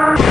you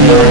Thank.